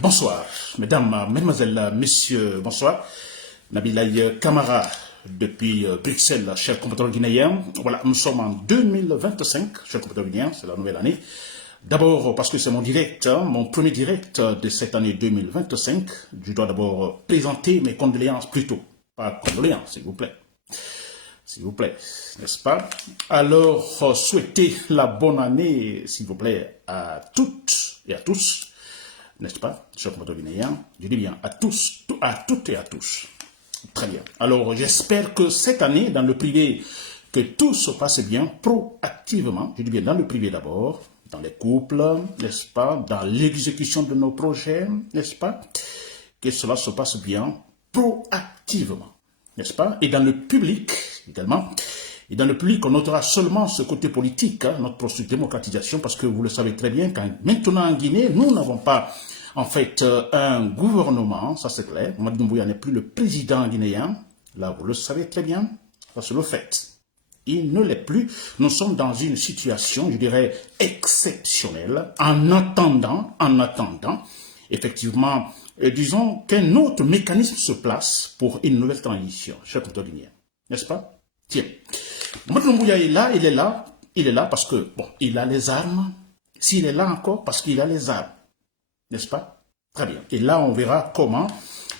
Bonsoir, mesdames, mesdemoiselles, messieurs, bonsoir. Nabilaï Kamara, depuis Bruxelles, cher compatriote guinéen. Voilà, nous sommes en 2025, cher compatriote guinéen, c'est la nouvelle année. D'abord, parce que c'est mon direct, mon premier direct de cette année 2025, je dois d'abord présenter mes condoléances plutôt. Pas condoléances, s'il vous plaît. S'il vous plaît, n'est-ce pas? Alors, souhaitez la bonne année, s'il vous plaît, à toutes et à tous. N'est-ce pas, chers compatriotes guinéens? Je dis bien à tous, à toutes et à tous. Très bien. Alors, j'espère que cette année, dans le privé, que tout se passe bien, proactivement. Je dis bien dans le privé d'abord, dans les couples, n'est-ce pas, dans l'exécution de nos projets, n'est-ce pas, que cela se passe bien, proactivement, n'est-ce pas, et dans le public également. Et dans le public, on notera seulement ce côté politique, hein, notre processus de démocratisation, parce que vous le savez très bien, quand maintenant en Guinée, nous n'avons pas, en fait, un gouvernement, ça c'est clair. Mamadi Doumbouya n'est plus le président guinéen. Là, vous le savez très bien, ça c'est le fait. Il ne l'est plus. Nous sommes dans une situation, je dirais, exceptionnelle, en attendant, effectivement, disons qu'un autre mécanisme se place pour une nouvelle transition, cher compatriotes guinéens, n'est-ce pas? Tiens, Mamadi Doumbouya est là, il est là parce que, bon, il a les armes. S'il est là encore, parce qu'il a les armes, n'est-ce pas? Très bien. Et là, on verra comment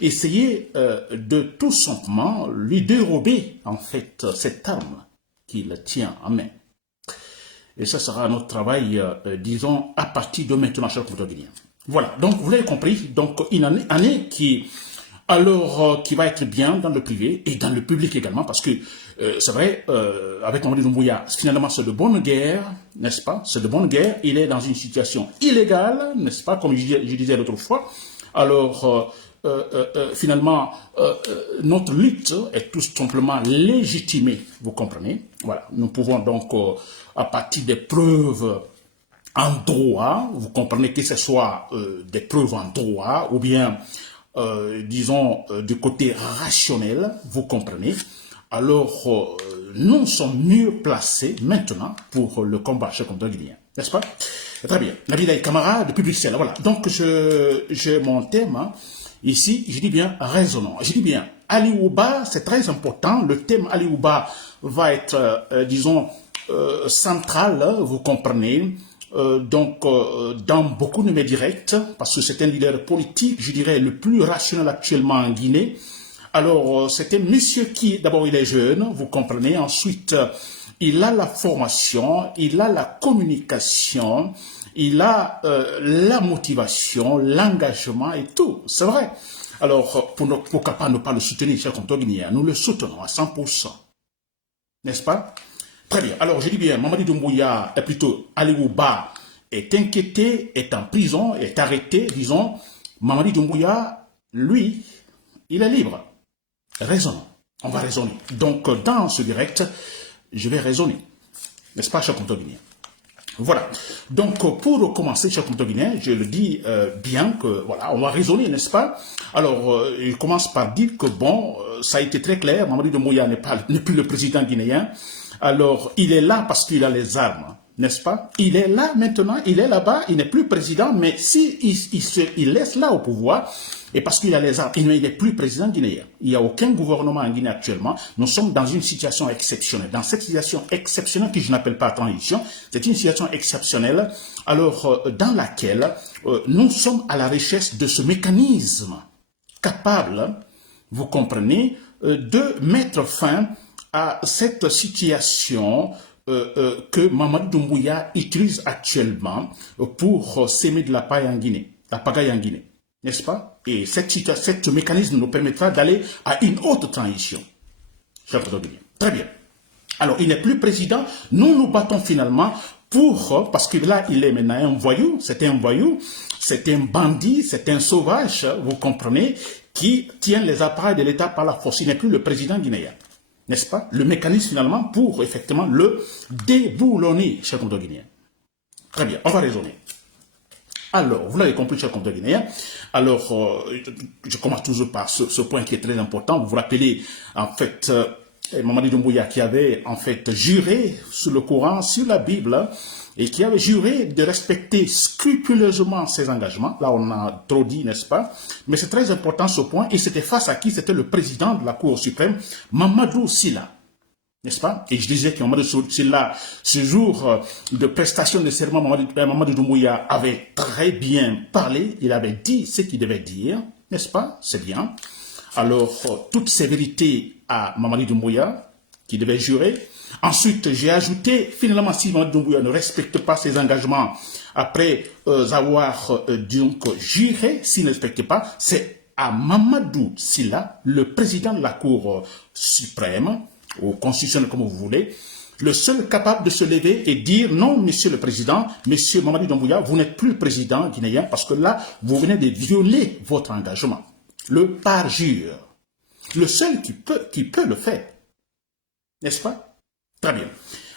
essayer de tout simplement lui dérober, en fait, cette arme qu'il tient en main. Et ça sera notre travail, disons, à partir de maintenant, cher compatriotes guinéens. Voilà, donc vous l'avez compris, donc une année qui... Alors, qui va être bien dans le privé et dans le public également, parce que c'est vrai, avec Mamadi Doumbouya, finalement c'est de bonne guerre, n'est-ce pas? C'est de bonne guerre, il est dans une situation illégale, n'est-ce pas? Comme je disais l'autre fois. Alors, finalement, notre lutte est tout simplement légitimée, vous comprenez? Voilà, nous pouvons donc, à partir des preuves en droit, vous comprenez que ce soit des preuves en droit, ou bien... disons, du côté rationnel, vous comprenez, alors nous sommes mieux placés maintenant pour le combat chez le guinéen, n'est-ce pas? Très bien. Nabilaï Kamara depuis Bruxelles, voilà. Donc, j'ai mon thème, hein. Ici, je dis bien raisonnant. Je dis bien Ali Ouba, c'est très important. Le thème Ali Ouba va être, disons, central, vous comprenez. Dans beaucoup de mes directs, parce que c'est un leader politique, je dirais, le plus rationnel actuellement en Guinée. Alors, c'est un monsieur qui, d'abord, il est jeune, vous comprenez. Ensuite, il a la formation, il a la communication, il a la motivation, l'engagement et tout. C'est vrai. Alors, pourquoi pas ne pas le soutenir, cher compatriotes guinéen? Nous le soutenons à 100%. N'est-ce pas? Très bien. Alors, je dis bien, Mamadi Doumbouya, est plutôt Ali Ouba, est inquiété, est en prison, est arrêté, disons. Mamadi Doumbouya, lui, il est libre. Raisonnons. On va raisonner. Donc, dans ce direct, je vais raisonner. N'est-ce pas, cher compatriote guinéen? Voilà. Donc, pour commencer, cher compatriote guinéen, je le dis bien que, voilà, on va raisonner, n'est-ce pas? Alors, je commence par dire que, bon, ça a été très clair, Mamadi Doumbouya n'est plus le président guinéen. Alors, il est là parce qu'il a les armes, n'est-ce pas? Il est là maintenant, il est là-bas, il n'est plus président, mais il laisse là au pouvoir, et parce qu'il a les armes, il n'est plus président guinéen. Il n'y a aucun gouvernement en Guinée actuellement. Nous sommes dans une situation exceptionnelle. Dans cette situation exceptionnelle, que je n'appelle pas transition, c'est une situation exceptionnelle, alors dans laquelle nous sommes à la recherche de ce mécanisme capable, vous comprenez, de mettre fin à cette situation que Mamadi Doumbouya utilise actuellement pour s'aimer de la paille en Guinée, la pagaille en Guinée, n'est-ce pas? Et ce mécanisme nous permettra d'aller à une autre transition. Très bien. Alors, il n'est plus président. Nous nous battons finalement pour, parce que là, il est maintenant un voyou, c'est un bandit, c'est un sauvage, vous comprenez, qui tient les appareils de l'État par la force. Il n'est plus le président guinéen. N'est-ce pas? Le mécanisme finalement pour effectivement le déboulonner, cher compatriote guinéen. Très bien, on va raisonner. Alors, vous l'avez compris, cher compatriote guinéen. Alors, je commence toujours par ce point qui est très important. Vous vous rappelez, en fait, Mamadi Doumbouya qui avait en fait juré sur le Coran, sur la Bible, et qui avait juré de respecter scrupuleusement ses engagements. Là, on a trop dit, n'est-ce pas? Mais c'est très important ce point, et c'était face à qui? C'était le président de la Cour suprême, Mamadou Sylla. N'est-ce pas? Et je disais que Mamadou Sylla, ce jour de prestation de serment, Mamadou Doumbouya avait très bien parlé, il avait dit ce qu'il devait dire, n'est-ce pas? C'est bien. Alors, toutes ces vérités à Mamadou Doumbouya, qui devait jurer. Ensuite, j'ai ajouté, finalement, si Mamadou Doumbouya ne respecte pas ses engagements après avoir donc juré, s'il ne respecte pas, c'est à Mamadou Sylla, le président de la Cour suprême, ou constitutionnelle comme vous voulez, le seul capable de se lever et dire non, monsieur le président, monsieur Mamadou Doumbouya, vous n'êtes plus président guinéen parce que là, vous venez de violer votre engagement. Le parjure. Le seul qui peut le faire. N'est-ce pas? Très bien.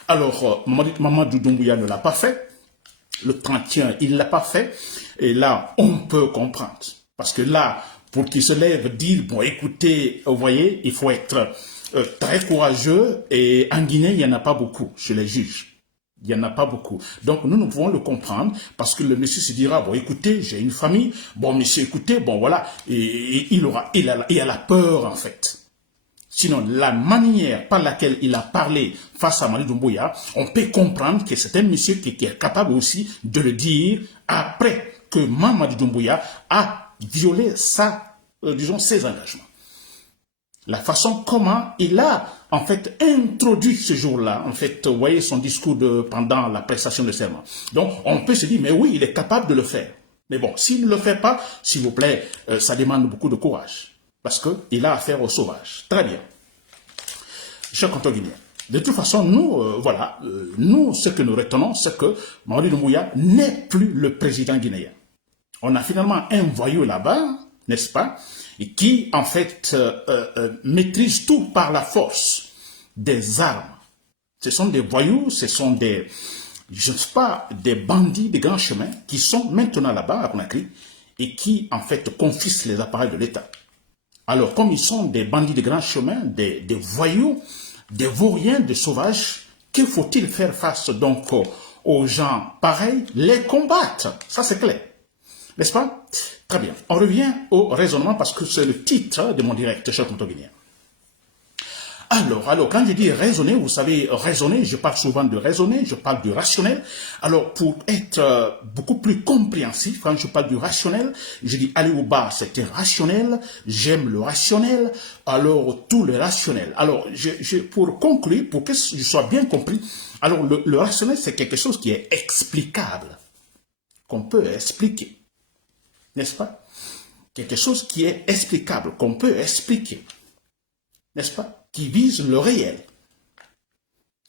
Alors, Mamadou Doumbouya ne l'a pas fait. Le 31, il ne l'a pas fait. Et là, on peut comprendre. Parce que là, pour qu'il se lève, dire, bon, écoutez, vous voyez, il faut être très courageux. Et en Guinée, il n'y en a pas beaucoup, je les juge. Il n'y en a pas beaucoup. Donc, nous pouvons le comprendre parce que le monsieur se dira, bon, écoutez, j'ai une famille. Bon, monsieur, écoutez, bon, voilà. Et il a la peur, en fait. Sinon, la manière par laquelle il a parlé face à Mamadou Doumbouya, on peut comprendre que c'est un monsieur qui est capable aussi de le dire après que Mamadou Doumbouya a violé ses engagements. La façon comment il a, en fait, introduit ce jour-là, en fait, vous voyez son discours pendant la prestation de serment. Donc, on peut se dire, mais oui, il est capable de le faire. Mais bon, s'il ne le fait pas, s'il vous plaît, ça demande beaucoup de courage. Parce qu'il a affaire aux sauvages. Très bien. Chers compteurs guinéens. De toute façon, nous, nous, ce que nous retenons, c'est que Mamadou Doumbouya n'est plus le président guinéen. On a finalement un voyou là-bas, n'est-ce pas, et qui, en fait, maîtrise tout par la force des armes. Ce sont des voyous, ce sont des, je ne sais pas, des bandits de grands chemins qui sont maintenant là-bas à Conakry et qui, en fait, confisquent les appareils de l'État. Alors, comme ils sont des bandits de grands chemins, des voyous, des vauriens, des sauvages, que faut-il faire face donc aux gens pareils? Les combattre, ça c'est clair. N'est-ce pas? Très bien. On revient au raisonnement parce que c'est le titre de mon direct, cher compteur guinéen. Alors, quand je dis raisonner, vous savez, raisonner, je parle souvent de raisonner, je parle du rationnel. Alors, pour être beaucoup plus compréhensif, quand je parle du rationnel, je dis Ali Ouba, c'était rationnel, j'aime le rationnel, alors tout le rationnel. Alors, pour conclure, pour que je sois bien compris, alors le rationnel, c'est quelque chose qui est explicable, qu'on peut expliquer, n'est-ce pas? Quelque chose qui est explicable, qu'on peut expliquer, n'est-ce pas? Qui vise le réel,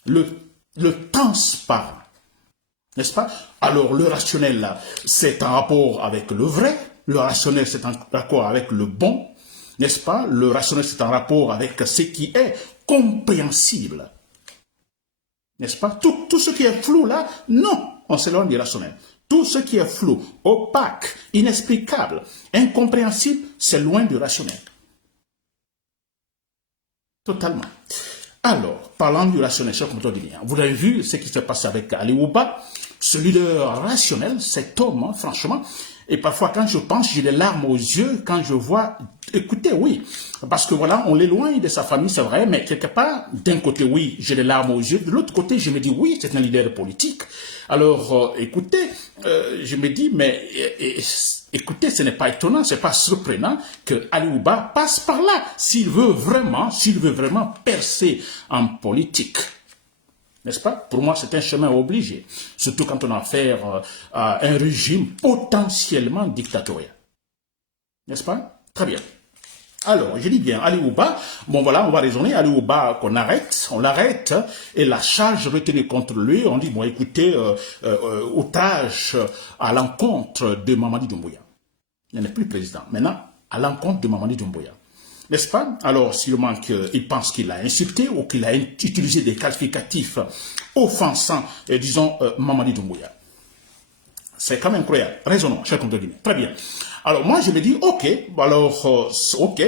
le transparent, n'est-ce pas? Alors le rationnel, là, c'est en rapport avec le vrai, le rationnel, c'est en rapport avec le bon, n'est-ce pas? Le rationnel, c'est en rapport avec ce qui est compréhensible, n'est-ce pas? Tout ce qui est flou, là, non, on s'éloigne du rationnel. Tout ce qui est flou, opaque, inexplicable, incompréhensible, c'est loin du rationnel. Totalement. Alors, parlant du rationnel, cher compteur guinéen, vous avez vu ce qui s'est passé avec Ali Ouba, ce leader rationnel, cet homme, hein, franchement, et parfois quand je pense, j'ai des larmes aux yeux quand je vois, écoutez, oui, parce que voilà, on l'éloigne de sa famille, c'est vrai, mais quelque part, d'un côté, oui, j'ai des larmes aux yeux, de l'autre côté, je me dis, oui, c'est un leader politique. Alors, écoutez, je me dis, mais écoutez, ce n'est pas étonnant, ce n'est pas surprenant que Ali Ouba passe par là, s'il veut vraiment percer en politique. N'est-ce pas? Pour moi, c'est un chemin obligé, surtout quand on a affaire à un régime potentiellement dictatorial. N'est-ce pas? Très bien. Alors, je dis bien, Ali Ouba, bon voilà, on va raisonner, Ali Ouba qu'on arrête, on l'arrête, et la charge retenue contre lui, on dit, bon écoutez, outrage à l'encontre de Mamadou Doumbouya. Il n'est plus président. Maintenant, à l'encontre de Mamadou Doumbouya. N'est-ce pas? Alors, sûrement qu'il pense qu'il a insulté ou qu'il a utilisé des qualificatifs offensant, disons, Mamadou Doumbouya. C'est quand même incroyable. Raisonnons, cher compteur guinéen. Très bien. Alors moi, je me dis, ok, alors, ok,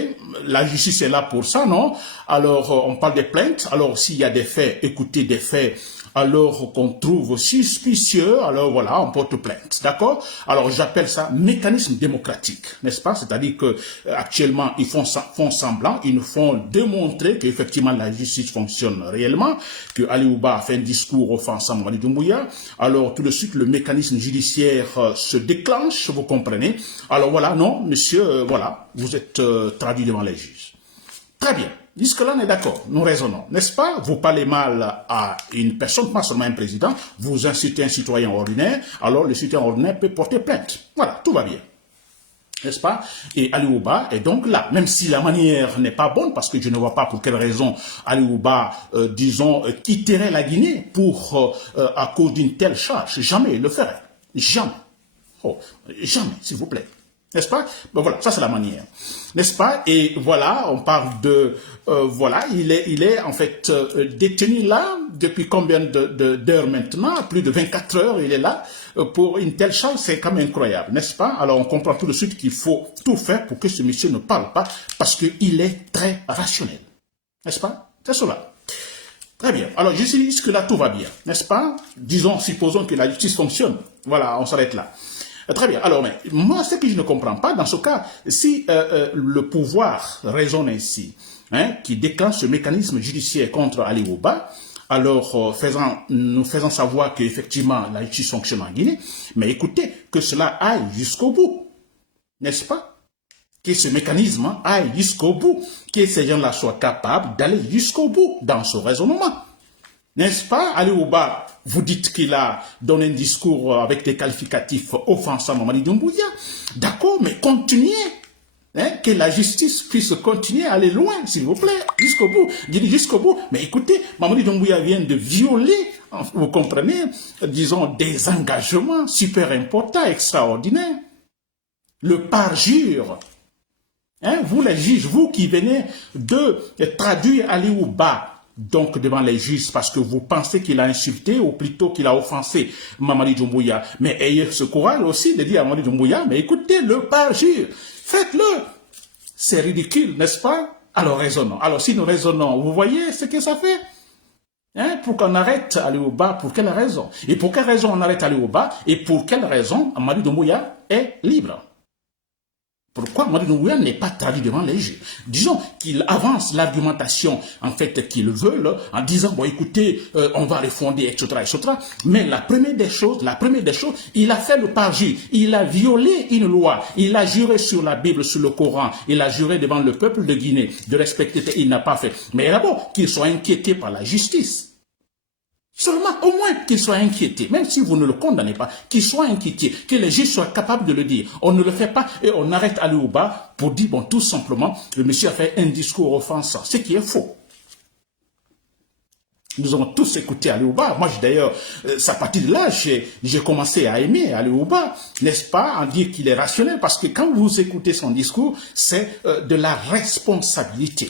la justice est là pour ça, non? Alors, on parle des plaintes. Alors, s'il y a des faits, écoutez des faits, alors qu'on trouve suspicieux, alors voilà, on porte plainte, d'accord? Alors, j'appelle ça mécanisme démocratique, n'est-ce pas? C'est-à-dire que actuellement, ils font semblant, ils nous font démontrer qu'effectivement la justice fonctionne réellement, que Ali Ouba a fait un discours offensant Mamadi Doumbouya. Alors, tout de suite, le mécanisme judiciaire se déclenche, vous comprenez? Alors voilà, non, monsieur, voilà, vous êtes traduit devant les juges. Très bien. Jusque-là, on est d'accord, nous raisonnons, n'est-ce pas? Vous parlez mal à une personne, pas seulement un président, vous insultez un citoyen ordinaire, alors le citoyen ordinaire peut porter plainte. Voilà, tout va bien. N'est-ce pas? Et Ali Ouba est donc là, même si la manière n'est pas bonne, parce que je ne vois pas pour quelle raison Ali Ouba, disons, quitterait la Guinée pour, à cause d'une telle charge. Jamais il le ferait. Jamais. Oh, jamais, s'il vous plaît. N'est-ce pas? Ben voilà, ça c'est la manière. N'est-ce pas? Et voilà, on parle de... voilà, il est en fait détenu là depuis combien d'heures maintenant? Plus de 24 heures, il est là. Pour une telle charge, c'est quand même incroyable, n'est-ce pas? Alors on comprend tout de suite qu'il faut tout faire pour que ce monsieur ne parle pas, parce qu'il est très rationnel. N'est-ce pas? C'est cela. Très bien. Alors jusque là, tout va bien, n'est-ce pas? Disons, supposons que la justice fonctionne. Voilà, on s'arrête là. Très bien. Alors, mais moi, ce que je ne comprends pas, dans ce cas, si le pouvoir raisonne ainsi, hein, qui déclenche ce mécanisme judiciaire contre Ali Ouba, alors nous faisant savoir qu'effectivement la justice fonctionne en Guinée, mais écoutez, que cela aille jusqu'au bout, n'est-ce pas? Que ce mécanisme aille jusqu'au bout, que ces gens-là soient capables d'aller jusqu'au bout dans ce raisonnement. N'est-ce pas, Ali Ouba, vous dites qu'il a donné un discours avec des qualificatifs offensants à Mamadi Doumbouya. D'accord, mais continuez. Hein, que la justice puisse continuer à aller loin, s'il vous plaît, jusqu'au bout. Je dis jusqu'au bout. Mais écoutez, Mamadi Doumbouya vient de violer, vous comprenez, disons, des engagements super importants, extraordinaires. Le parjure. Hein, vous les juges, vous qui venez de traduire Ali Ouba, donc devant les juges, parce que vous pensez qu'il a insulté ou plutôt qu'il a offensé Mamadi Doumbouya. Mais ayez ce courage aussi de dire à Mamadi Doumbouya, mais écoutez, le parjure, faites-le. C'est ridicule, n'est-ce pas? Alors raisonnons. Alors si nous raisonnons, vous voyez ce que ça fait? Hein, pour qu'on arrête Ali Ouba, pour quelle raison? Et pour quelle raison on arrête Ali Ouba? Et pour quelle raison Mamadi Doumbouya est libre? Pourquoi Mamadi Doumbouya n'est pas traduit devant les juges? Disons qu'il avance l'argumentation, en fait, qu'ils veulent, en disant, bon, écoutez, on va refonder, etc., etc. Mais la première des choses, il a fait le parjure. Il a violé une loi. Il a juré sur la Bible, sur le Coran. Il a juré devant le peuple de Guinée de respecter. Il n'a pas fait. Mais d'abord, qu'il soit inquiété par la justice. Seulement, au moins qu'il soit inquiété, même si vous ne le condamnez pas, qu'il soit inquiété, que les juges soient capables de le dire. On ne le fait pas et on arrête Ali Ouba pour dire, bon, tout simplement, le monsieur a fait un discours offensant, ce qui est faux. Nous avons tous écouté Ali Ouba. Moi, d'ailleurs, c'est à partir de là, j'ai commencé à aimer Ali Ouba, n'est-ce pas, en dire qu'il est rationnel, parce que quand vous écoutez son discours, c'est de la responsabilité.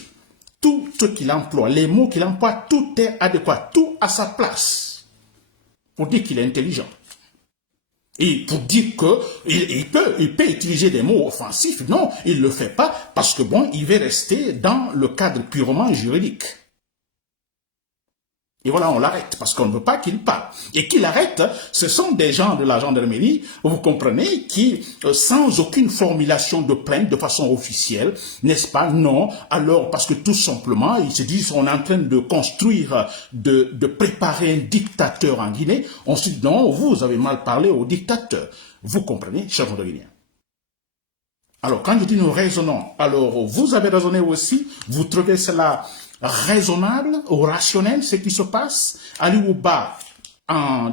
Tout ce qu'il emploie, les mots qu'il emploie, tout est adéquat, tout à sa place. Pour dire qu'il est intelligent. Et pour dire qu'il peut utiliser des mots offensifs. Non, il ne le fait pas parce que bon, il veut rester dans le cadre purement juridique. Et voilà, on l'arrête, parce qu'on ne veut pas qu'il parle. Et qu'il arrête, ce sont des gens de la gendarmerie, vous comprenez, qui, sans aucune formulation de plainte de façon officielle, n'est-ce pas, non, alors, parce que tout simplement, ils se disent, on est en train de construire, de préparer un dictateur en Guinée. On se dit, non, vous avez mal parlé au dictateur. Vous comprenez, chers Guinéens. Alors, quand je dis nous raisonnons, alors, vous avez raisonné aussi, vous trouvez cela raisonnable ou rationnel ce qui se passe? Ali Ouba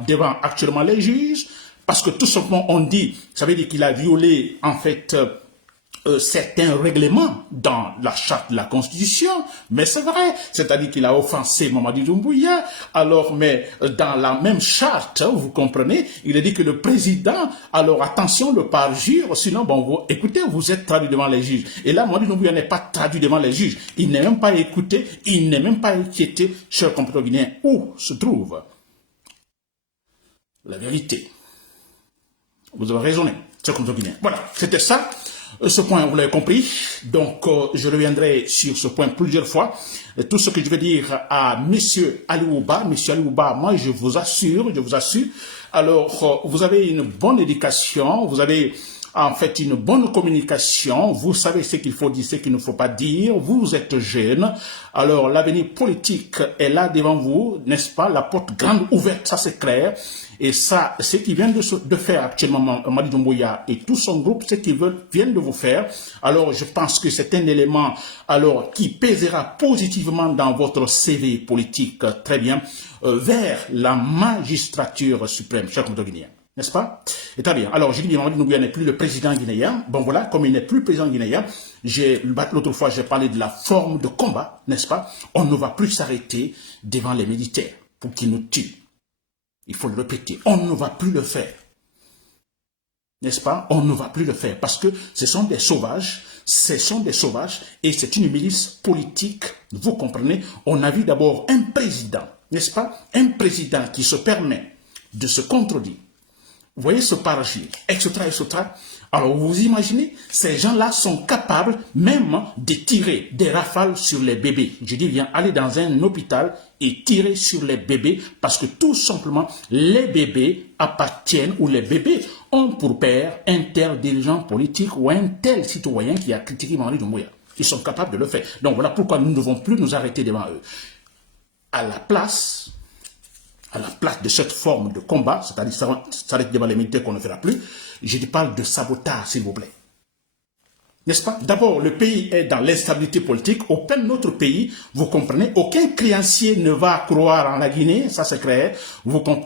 devant actuellement les juges, parce que tout simplement on dit, ça veut dire qu'il a violé en fait certains règlements dans la charte de la Constitution, mais c'est vrai, c'est-à-dire qu'il a offensé Mamadi Doumbouya, alors mais dans la même charte, vous comprenez, il a dit que le président, alors attention, le parjure, sinon, bon, vous, écoutez, vous êtes traduit devant les juges. Et là, Mamadi Doumbouya n'est pas traduit devant les juges, il n'est même pas écouté, il n'est même pas inquiété, chers compatriotes guinéens, où se trouve la vérité. Vous avez raisonné. chers compatriotes guinéens. Voilà, c'était ça. Ce point, vous l'avez compris. Donc, je reviendrai sur ce point plusieurs fois. Tout ce que je vais dire à Monsieur Aliouba, moi, je vous assure. Alors, vous avez une bonne éducation, vous avez en fait une bonne communication, vous savez ce qu'il faut dire, ce qu'il ne faut pas dire, vous êtes jeune, alors l'avenir politique est là devant vous, n'est-ce pas, la porte grande ouverte, ça c'est clair, et ça, ce qu'il vient de faire actuellement Mamadi Doumbouya et tout son groupe, ce qu'ils viennent de vous faire, alors je pense que c'est un élément alors qui pèsera positivement dans votre CV politique, très bien, vers la magistrature suprême, chers compatriotes guinéens. N'est-ce pas? Et très bien. Alors, je dis bien, Mamadi Doumbouya n'est plus le président guinéen. Bon, voilà, comme il n'est plus président guinéen, l'autre fois, j'ai parlé de la forme de combat, n'est-ce pas? On ne va plus s'arrêter devant les militaires pour qu'ils nous tuent. Il faut le répéter. On ne va plus le faire. N'est-ce pas? On ne va plus le faire parce que ce sont des sauvages. Et c'est une milice politique. Vous comprenez? On a vu d'abord un président, n'est-ce pas? Un président qui se permet de se contredire. Vous voyez ce parachute, etc., etc. Alors, vous imaginez, ces gens-là sont capables même de tirer des rafales sur les bébés. Je dis bien, aller dans un hôpital et tirer sur les bébés parce que tout simplement, les bébés appartiennent ou les bébés ont pour père un tel dirigeant politique ou un tel citoyen qui a critiqué Mamadi Doumbouya. Ils sont capables de le faire. Donc, voilà pourquoi nous ne devons plus nous arrêter devant eux. À la place de cette forme de combat, c'est-à-dire s'arrêter devant les militaires qu'on ne fera plus, je parle de sabotage, s'il vous plaît. N'est-ce pas? D'abord, le pays est dans l'instabilité politique. Aucun autre pays, vous comprenez, aucun créancier ne va croire en la Guinée, ça c'est clair.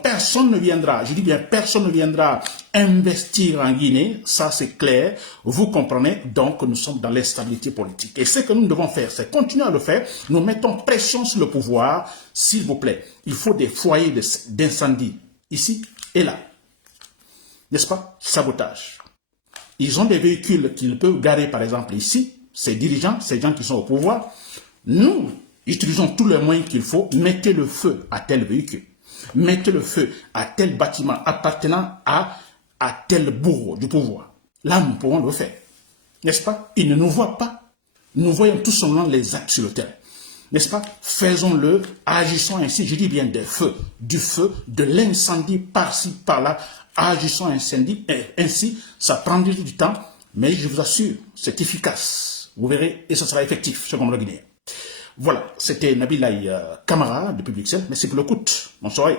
Personne ne viendra, je dis bien personne ne viendra investir en Guinée, ça c'est clair. Vous comprenez, donc nous sommes dans l'instabilité politique. Et ce que nous devons faire, c'est continuer à le faire. Nous mettons pression sur le pouvoir, s'il vous plaît. Il faut des foyers d'incendie, ici et là. N'est-ce pas? Sabotage. Ils ont des véhicules qu'ils peuvent garer, par exemple, ici, ces dirigeants, ces gens qui sont au pouvoir. Nous utilisons tous les moyens qu'il faut. Mettez le feu à tel véhicule. Mettez le feu à tel bâtiment appartenant à tel bourreau du pouvoir. Là, nous pourrons le faire. N'est-ce pas? Ils ne nous voient pas. Nous voyons tout simplement les actes sur le terrain. N'est-ce pas? Faisons-le, agissons ainsi, je dis bien des feux, du feu, de l'incendie par-ci, par-là, agissons ainsi, ça prend du temps, mais je vous assure, c'est efficace. Vous verrez, et ce sera effectif, ce qu'on va Guinée. Voilà, c'était Nabilaï Camara de Public Cell. Merci pour l'écoute. Bonne soirée.